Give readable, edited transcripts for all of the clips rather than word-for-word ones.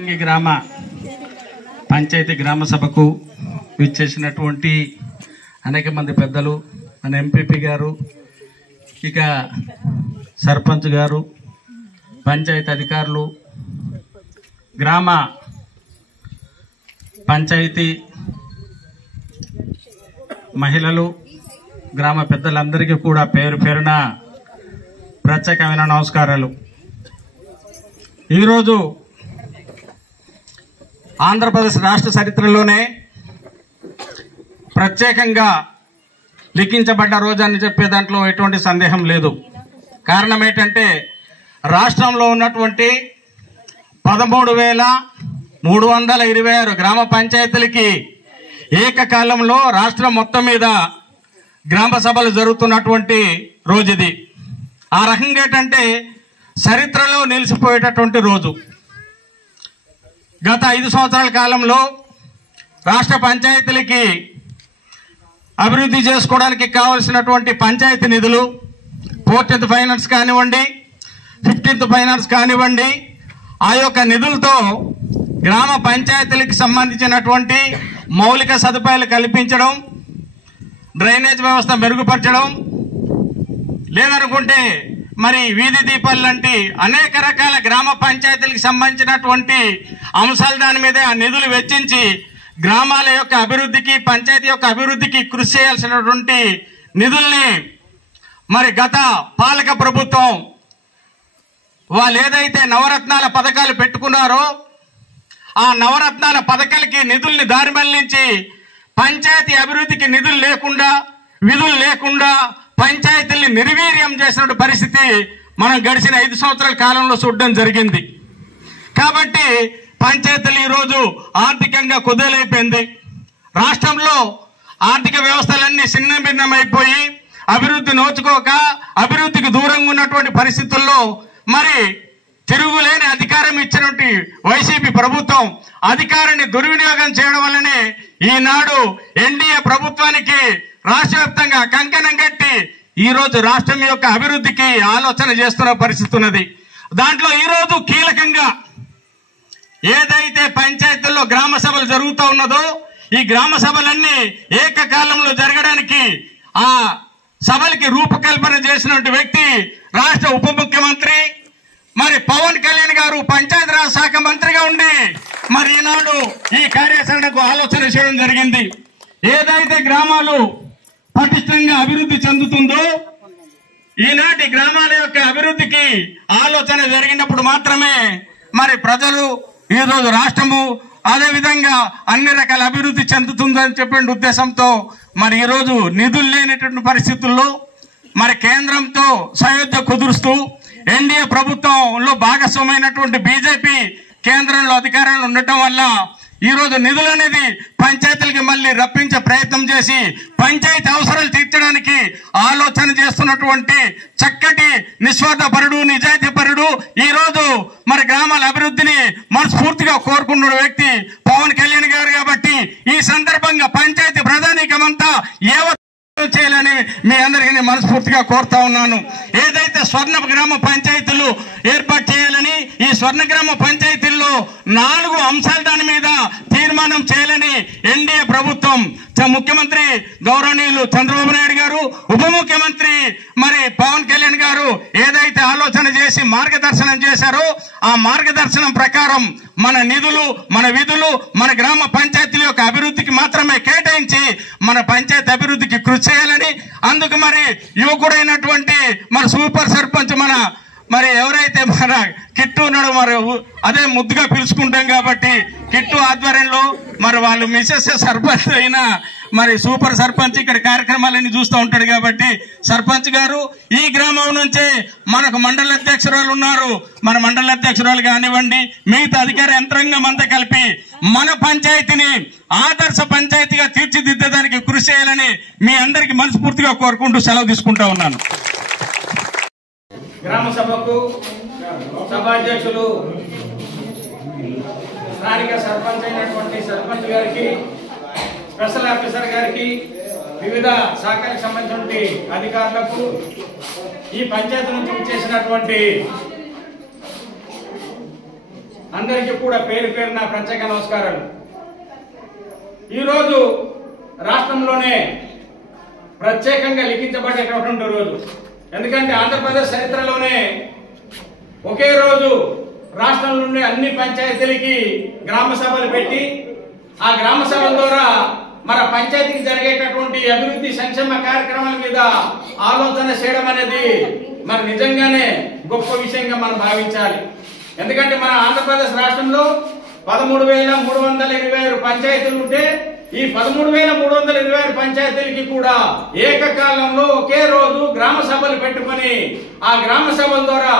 గ్రామ పంచాయతీ గ్రామ సభకు విచ్చేసినటువంటి అనేక మంది పెద్దలు, మన ఎంపీపీ గారు, ఇక సర్పంచ్ గారు, పంచాయతీ అధికారులు, గ్రామ పంచాయతీ మహిళలు, గ్రామ పెద్దలందరికీ కూడా పేరు పేరున ప్రత్యేకమైన నమస్కారాలు. ఈరోజు ఆంధ్రప్రదేశ్ రాష్ట్ర చరిత్రలోనే ప్రత్యేకంగా లిఖించబడ్డ రోజు అని చెప్పే దాంట్లో ఎటువంటి సందేహం లేదు. కారణం ఏంటంటే రాష్ట్రంలో ఉన్నటువంటి 13,326 గ్రామ పంచాయతీలకి ఏకకాలంలో రాష్ట్రం మొత్తం మీద గ్రామ సభలు జరుగుతున్నటువంటి రోజు ఇది. ఆ రకంగా ఏంటంటే చరిత్రలో నిలిచిపోయేటటువంటి రోజు. గత 5 సంవత్సరాల కాలంలో రాష్ట్ర పంచాయతీలకి అభివృద్ధి చేసుకోవడానికి కావలసినటువంటి పంచాయతీ నిధులు 14th ఫైనాన్స్ కానివ్వండి, 15th ఫైనాన్స్ కానివ్వండి, ఆ యొక్క నిధులతో గ్రామ పంచాయతీలకు సంబంధించినటువంటి మౌలిక సదుపాయాలు కల్పించడం, డ్రైనేజ్ వ్యవస్థ మెరుగుపరచడం, లేదనుకుంటే మరి వీధి దీపాలు లాంటి అనేక రకాల గ్రామ పంచాయతీలకు సంబంధించినటువంటి అంశాలు దాని మీద ఆ నిధులు వెచ్చించి గ్రామాల యొక్క అభివృద్ధికి, పంచాయతీ యొక్క అభివృద్ధికి కృషి చేయాల్సినటువంటి నిధుల్ని మరి గత పాలక ప్రభుత్వం వాళ్ళు ఏదైతే నవరత్నాల పథకాలు పెట్టుకున్నారో ఆ నవరత్నాల పథకాలకి నిధుల్ని దారి మళ్లించి పంచాయతీ అభివృద్ధికి నిధులు లేకుండా, విధులు లేకుండా పంచాయతీల్ని నిర్వీర్యం చేసిన పరిస్థితి మనం గడిచిన 5 సంవత్సరాల కాలంలో చూడడం జరిగింది. కాబట్టి పంచాయతీలు ఈరోజు ఆర్థికంగా కుదేలైపోయింది. రాష్ట్రంలో ఆర్థిక వ్యవస్థలన్నీ భిన్నమైపోయి అభివృద్ధి నోచుకోక అభివృద్ధికి దూరంగా ఉన్నటువంటి పరిస్థితుల్లో మరి తిరుగులేని అధికారం ఇచ్చినటువంటి వైసీపీ ప్రభుత్వం అధికారాన్ని దుర్వినియోగం చేయడం వల్లనే ఈనాడు ఎన్డీఏ ప్రభుత్వానికి రాష్ట్ర వ్యాప్తంగా కంకణం కట్టి ఈరోజు రాష్ట్రం యొక్క అభివృద్ధికి ఆలోచన చేస్తున్న పరిస్థితి ఉన్నది. దాంట్లో ఈరోజు కీలకంగా ఏదైతే పంచాయతీల్లో గ్రామ సభలు జరుగుతూ ఉన్నదో ఈ గ్రామ సభలన్నీ ఏకకాలంలో జరగడానికి ఆ సభలకి రూపకల్పన చేసినటువంటి వ్యక్తి రాష్ట్ర ఉప ముఖ్యమంత్రి మరి పవన్ కళ్యాణ్ గారు పంచాయతీరాజ్ శాఖ మంత్రిగా ఉండి మరి ఈనాడు ఈ కార్యాచరణకు ఆలోచన చేయడం జరిగింది. ఏదైతే గ్రామాలు పటిష్టంగా అభివృద్ధి చెందుతుందో ఈనాటి గ్రామాల యొక్క అభివృద్ధికి ఆలోచన జరిగినప్పుడు మాత్రమే మరి ప్రజలు ఈరోజు రాష్ట్రము అదేవిధంగా అన్ని రకాల అభివృద్ధి చెందుతుందని చెప్పిన ఉద్దేశంతో మరి ఈరోజు నిధులు లేనటువంటి పరిస్థితుల్లో మరి కేంద్రంతో సయోధ్య కుదురుస్తూ ఎన్డీఏ ప్రభుత్వంలో భాగస్వామైనటువంటి బీజేపీ కేంద్రంలో అధికారంలో ఉండటం వల్ల ఈరోజు నిధులు అనేది పంచాయతీలకి మళ్ళీ రప్పించే ప్రయత్నం చేసి పంచాయతీ అవసరాలు తీర్చడానికి ఆలోచన చేస్తున్నటువంటి చక్కటి నిస్వార్థపరుడు, నిజాయితీపరుడు, ఈరోజు మరి గ్రామాల అభివృద్ధిని మనస్ఫూర్తిగా కోరుకున్న వ్యక్తి పవన్ కళ్యాణ్ గారు. కాబట్టి ఈ సందర్భంగా పంచాయతీ ప్రధానికమంతా చేయాలని మీ అందరికీ నేను మనస్ఫూర్తిగా కోరుతా ఉన్నాను. ఏదైతే స్వర్ణ గ్రామ పంచాయతీలు ఏర్పాటు చేయాలని ఈ స్వర్ణ గ్రామ పంచాయతీల్లో 4 అంశాలు దాని మీద తీర్మానం చేయాలని ఎన్డీఏ ప్రభుత్వం ముఖ్యమంత్రి గౌరవనీయులు చంద్రబాబు నాయుడు గారు, ఉప ముఖ్యమంత్రి మరి పవన్ కళ్యాణ్ గారు ఏదైతే ఆలోచన చేసి మార్గదర్శనం చేశారో ఆ మార్గదర్శనం ప్రకారం మన నిధులు, మన విధులు మన గ్రామ పంచాయతీల యొక్క అభివృద్ధికి మాత్రమే కేటాయించి మన పంచాయతీ అభివృద్ధికి కృషి చేయాలని, అందుకు మరి యువకుడైనటువంటి మన సూపర్ సర్పంచ్ మరి ఎవరైతే మన కిట్టు ఉన్నాడో మరి అదే ముద్దుగా పిలుచుకుంటాం కాబట్టి కిట్టు ఆధ్వర్యంలో మరి వాళ్ళు మిసెస్ సర్పంచ్ అయినా మరి సూపర్ సర్పంచ్ ఇక్కడ కార్యక్రమాలన్నీ చూస్తూ ఉంటాడు. కాబట్టి సర్పంచ్ గారు ఈ గ్రామం నుంచే మనకు మండల అధ్యక్షురాలు ఉన్నారు, మన మండల అధ్యక్షురాలు కానివ్వండి, మిగతా అధికార యంత్రాంగం అంతా కలిపి మన పంచాయతీని ఆదర్శ పంచాయతీగా తీర్చిదిద్దడానికి కృషి చేయాలని మీ అందరికీ మనస్ఫూర్తిగా కోరుకుంటూ సెలవు తీసుకుంటా ఉన్నాను. గ్రామ సభకు సభాధ్యక్షులు స్థానిక సర్పంచ్ అయినటువంటి సర్పంచ్ గారికి, స్పెషల్ ఆఫీసర్ గారికి, వివిధ శాఖలకు సంబంధించిన అధికారులకు, ఈ పంచాయతీ నుంచి చేసినటువంటి అందరికీ కూడా పేరు పేరున ప్రత్యేక నమస్కారాలు. ఈరోజు రాష్ట్రంలోనే ప్రత్యేకంగా లిఖించబడేటటువంటి రోజు. ఎందుకంటే ఆంధ్రప్రదేశ్ చరిత్రలోనే ఒకే రోజు రాష్ట్రంలో ఉండే అన్ని పంచాయతీలకి గ్రామ సభలు పెట్టి ఆ గ్రామ సభల ద్వారా మన పంచాయతీకి జరిగేటటువంటి అభివృద్ధి సంక్షేమ కార్యక్రమాల మీద ఆలోచన చేయడం అనేది మరి నిజంగానే గొప్ప విషయంగా మనం భావించాలి. ఎందుకంటే మన ఆంధ్రప్రదేశ్ రాష్ట్రంలో 13,326 పంచాయతీలు ఉంటే ఈ 13,326 పంచాయతీలకి కూడా ఏకకాలంలో ఒకే రోజు గ్రామ సభలు పెట్టుకొని ఆ గ్రామ సభల ద్వారా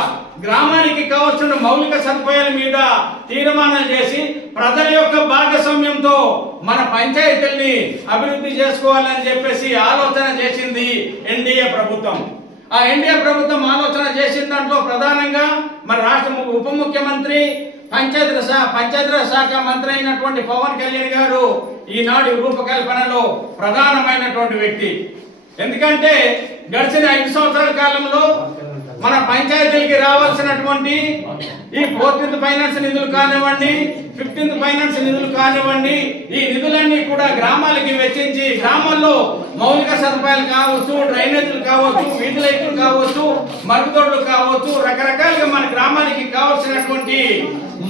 గ్రామానికి కావాల్సిన మౌలిక సదుపాయాల మీద తీర్మానం చేసి ప్రజల యొక్క భాగస్వామ్యంతో మన పంచాయతీల్ని అభివృద్ధి చేసుకోవాలని చెప్పేసి ఆలోచన చేసింది ఎన్డీఏ ప్రభుత్వం. ఆ ఎన్డీఏ ప్రభుత్వం ఆలోచన చేసిన దాంట్లో ప్రధానంగా మన రాష్ట్ర ఉప ముఖ్యమంత్రి పంచాయతీరాజ్ శాఖ మంత్రి అయినటువంటి పవన్ కళ్యాణ్ గారు ఈనాడు రూపకల్పనలో ప్రధానమైనటువంటి వ్యక్తి. ఎందుకంటే గడిచిన 5 సంవత్సరాల కాలంలో మన పంచాయతీలకి రావాల్సినటువంటి ఈ 14th ఫైనాన్స్ నిధులు కానివ్వండి, 15th ఫైనాన్స్ నిధులు కానివ్వండి, ఈ నిధులన్నీ కూడా గ్రామాలకి వెచ్చించి గ్రామాల్లో మౌలిక సదుపాయాలు కావచ్చు, డ్రైనేజీలు కావచ్చు, వీధి లైట్లు కావచ్చు, మరుగుదొడ్లు కావచ్చు, రకరకాలుగా మన గ్రామానికి కావాల్సినటువంటి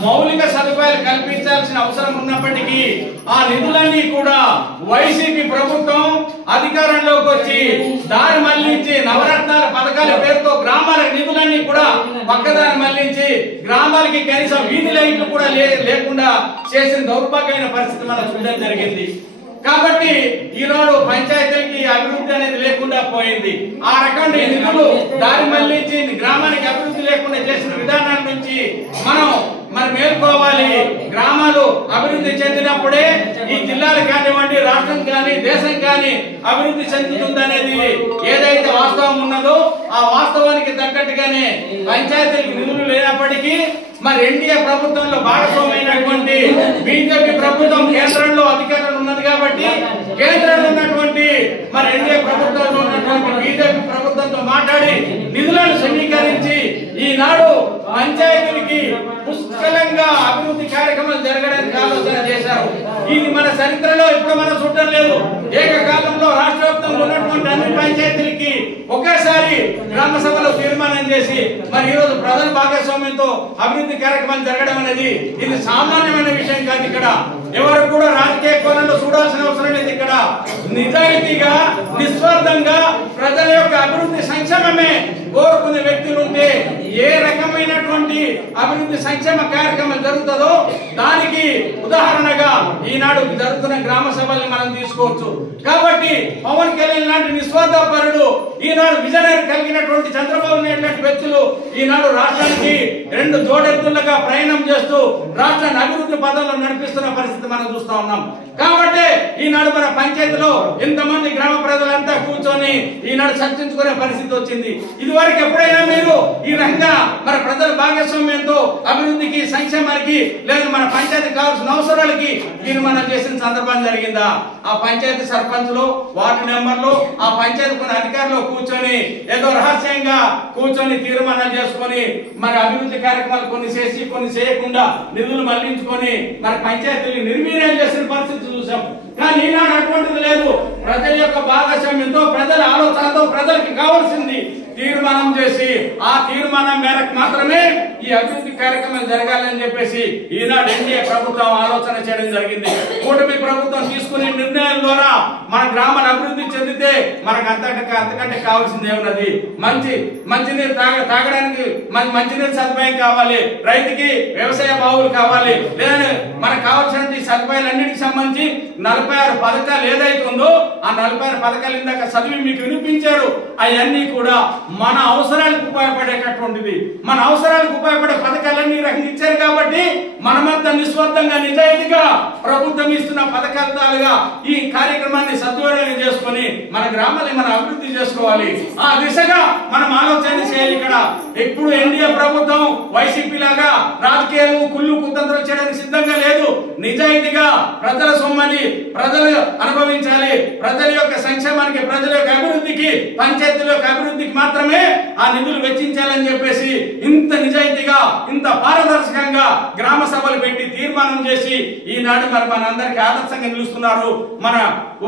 మౌలిక సదుపాయాలు కల్పించాల్సిన అవసరం ఉన్నప్పటికీ ఆ నిధులన్నీ కూడా వైసీపీ ప్రభుత్వం అధికారంలోకి వచ్చి దారి మళ్లించి నవరత్నాల పథకాల పేరుతో గ్రామాల నిధులన్నీ కూడా పక్కదారి మళ్లించి గ్రామాలకి కనీసం వీధి లైట్లు కూడా లేకుండా చేసిన దౌర్భాగ్యమైన పరిస్థితి మనం చూడడం జరిగింది. కాబట్టి ఈనాడు పంచాయతీలకి అభివృద్ధి అనేది లేకుండా పోయింది. ఆ రకంగా నిధులు దారి మళ్లించి గ్రామానికి అభివృద్ధి లేకుండా చేసిన విధానాల నుంచి మనం మేల్కోవాలి. గ్రామాలు అభివృద్ధి చెందినప్పుడే ఈ జిల్లాలు కానివ్వండి, రాష్ట్రం కానీ, దేశం కానీ అభివృద్ధి చెందుతుంది అనేది ఏదైతే వాస్తవం ఉన్నదో ఆ వాస్తవానికి తగ్గట్టుగానే పంచాయతీలకు నిధులు లేనప్పటికీ మరి ఎన్డీఏ ప్రభుత్వంలో భాగస్వామైనటువంటి బీజేపీ ప్రభుత్వం కేంద్రంలో అధికారంలో ఉన్నది కాబట్టి కేంద్రంలో ఉన్నటువంటి మరి ఎన్డీఏ ప్రభుత్వంలో ఉన్నటువంటి బీజేపీ ప్రభుత్వంతో మాట్లాడి నిధులను సమీకరించి ఈనాడు పంచాయతీలకి పుష్కలంగా అభివృద్ధి కార్యక్రమాలు జరగడానికి ఆలోచన చేశారు. ఇది మన చరిత్రలో ఇప్పుడు మనం చూడటం లేదు. ఏకకాలంలో రాష్ట్ర వ్యాప్తంగా ఉన్నటువంటి అన్ని పంచాయతీలకి ఒకేసారి గ్రామ సభలో తీర్మానం చేసి మరి ఈరోజు ప్రజల భాగస్వామ్యంతో అభివృద్ధి కార్యక్రమాలు జరగడం అనేది ఇది సామాన్యమైన విషయం కాదు. ఇక్కడ ఎవరు కూడా రాజకీయ కోణంలో చూడాల్సిన అవసరం లేదు. ఇక్కడ నిజాయితీగా నిస్వార్థంగా ప్రజల యొక్క అభివృద్ధి సంక్షేమమే కోరుకునే వ్యక్తులు ఉంటే ఏ రకమైనటువంటి అభివృద్ధి సంక్షేమ కార్యక్రమం జరుగుతుందో దానికి ఉదాహరణగా ఈనాడు జరుగుతున్న గ్రామ సభల్ని మనం తీసుకోవచ్చు. కాబట్టి పవన్ కళ్యాణ్ లాంటి నిస్వార్థపరుడు, ఈనాడు విజనరీ కలిగినటువంటి చంద్రబాబు నాయుడు లాంటి వ్యక్తులు ఈనాడు రాష్ట్రానికి 2 జోడెత్తులుగా ప్రయాణం చేస్తూ రాష్ట్రాన్ని అభివృద్ధి పదంలో నడిపిస్తున్న పరిస్థితి మనం చూస్తా ఉన్నాం. కాబట్టి ఈనాడు మన పంచాయతీలో ఎంతమంది గ్రామ ప్రజలంతా కూర్చొని ఈనాడు చర్చించుకునే పరిస్థితి వచ్చింది. ఇదివరకు ఎప్పుడైనా మీరు ఈ రకంగా మన ప్రజల భాగస్వామ్యంతో అభివృద్ధికి, సంక్షేమానికి లేదా మన పంచాయతీ కావాల్సిన అవసరాలకి తీర్మానం చేసిన సందర్భం జరిగిందా? ఆ పంచాయతీ సర్పంచ్లు, వార్డు మెంబర్లు, ఆ పంచాయతీ కొన్ని అధికారులు కూర్చొని ఏదో రహస్యంగా కూర్చొని తీర్మానాలు చేసుకొని మరి అభివృద్ధి కార్యక్రమాలు కొన్ని చేసి కొన్ని చేయకుండా నిధులు మళ్లించుకొని మరి పంచాయతీలు నిర్వీర్యం చేసిన పరిస్థితి చూసాం. కానీ ఈనాడు అటువంటిది లేదు. ప్రజల యొక్క భాగస్వామ్యంతో, ప్రజల ఆలోచనతో ప్రజలకు కావాల్సింది తీర్మానం చేసి ఆ తీర్మానం మేరకు మాత్రమే ఈ అభివృద్ధి కార్యక్రమాలు జరగాలని చెప్పేసి ఈనాడు ఎన్డీఏ ప్రభుత్వం ఆలోచన చేయడం జరిగింది. కూటమి ప్రభుత్వం తీసుకునే నిర్ణయాల ద్వారా మన గ్రామాలు అభివృద్ధి చెందితే మనకు అంతకంటే కావాల్సింది ఏమున్నది? మంచినీరు తాగడానికి మంచినీరు సదుపాయం కావాలి, రైతుకి వ్యవసాయ బావులు కావాలి, లేదా మనకు కావాల్సిన సదుపాయాలన్నిటికి సంబంధించి 46 పథకాలు ఏదైతే ఉందో ఆ 46 పథకాలు ఇందాక చదివి మీకు వినిపించారు. అవన్నీ కూడా మన అవసరాలకు ఉపయోగపడేటటువంటిది. మన అవసరాలకు ఉపయోగపడే పథకాలన్నీ ఇచ్చారు కాబట్టి మనమంతా నిస్వార్థంగా నిజాయితీగా ప్రభుత్వం ఇస్తున్న పథకాలుగా ఈ కార్యక్రమాన్ని సద్వినియోగం చేసుకుని మన గ్రామాన్ని మనం అభివృద్ధి చేసుకోవాలి. ఆ దిశగా మనం ఆలోచన చేయాలి. ఇక్కడ ఇప్పుడు ఎన్డీఏ ప్రభుత్వం వైసీపీ లాగా రాజకీయాలు కుళ్ళు కుతంత్రాలు చేయడానికి సిద్ధంగా లేదు. నిజాయితీగా ప్రజల సొమ్మని ప్రజలు అనుభవించాలి. ప్రజల యొక్క సంక్షేమానికి, ప్రజల యొక్క అభివృద్ధికి, పంచాయతీల యొక్క అభివృద్ధికి మాత్రమే ఆ నిధులు వెచ్చించాలని చెప్పేసి ఇంత నిజాయితీగా, ఇంత పారదర్శకంగా గ్రామ సభలు పెట్టి తీర్మానం చేసి ఈనాడు మరి మన అందరికి ఆదర్శంగా నిలుస్తున్నారు మన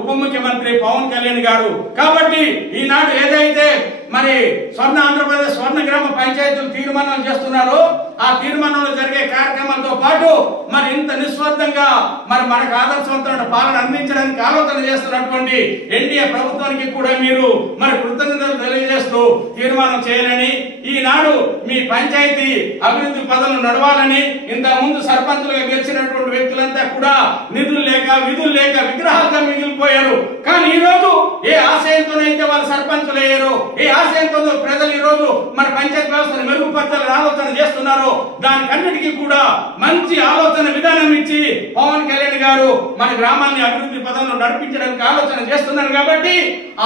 ఉప ముఖ్యమంత్రి పవన్ కళ్యాణ్ గారు. కాబట్టి ఈనాడు ఏదైతే మరి స్వర్ణ ఆంధ్రప్రదేశ్ స్వర్ణ గ్రామ పంచాయతీలు తీర్మానాలు చేస్తున్నారో ఆ తీర్మానంలో జరిగే కార్యక్రమాలతో పాటు మరి ఇంత నిస్వార్థంగా మరి మనకు ఆదర్శవంతమైన పాలన అందించడానికి ఆలోచన చేస్తున్నటువంటి ఎన్డీఏ ప్రభుత్వానికి కూడా మీరు మరి కృతజ్ఞతలు తెలియజేస్తూ తీర్మానం చేయాలని, ఈనాడు మీ పంచాయతీ అభివృద్ధి పనులు నడవాలని, ఇంత ముందు సర్పంచులుగా గెలిచినటువంటి వ్యక్తులంతా కూడా నిధులు లేక, విధులు లేక విగ్రహాలుగా మిగిలిపోయారు. కానీ ఈ రోజు ఏ ఆశయంతోనైతే వాళ్ళు సర్పంచులు అయ్యారు, ఏ ఆశయంతో ప్రజలు ఈ రోజు మన పంచాయతీ వ్యవస్థను మెరుగుపరచాలని ఆలోచన చేస్తున్నారు, దానికన్నిటికీ కూడా మంచి ఆలోచన విధానం ఇచ్చి పవన్ కళ్యాణ్ గారు మన గ్రామాన్ని అభివృద్ధి పదంలో నడిపించడానికి ఆలోచన చేస్తున్నారు. కాబట్టి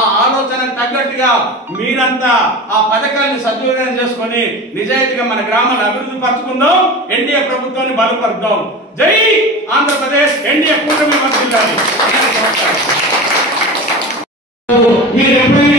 ఆ ఆలోచనకు తగ్గట్టుగా మీరంతా ఆ పథకాన్ని సద్వినియోగం చేసుకొని నిజాయితీగా మన గ్రామాన్ని అభివృద్ధి పరచుకుందాం, ఎన్డీఏ ప్రభుత్వాన్ని బలపరుద్దాం. జై ఆంధ్రప్రదేశ్, ఎన్డీఏ కూటమి వర్ధిల్లాలి. మీరు ఎప్పుడైనా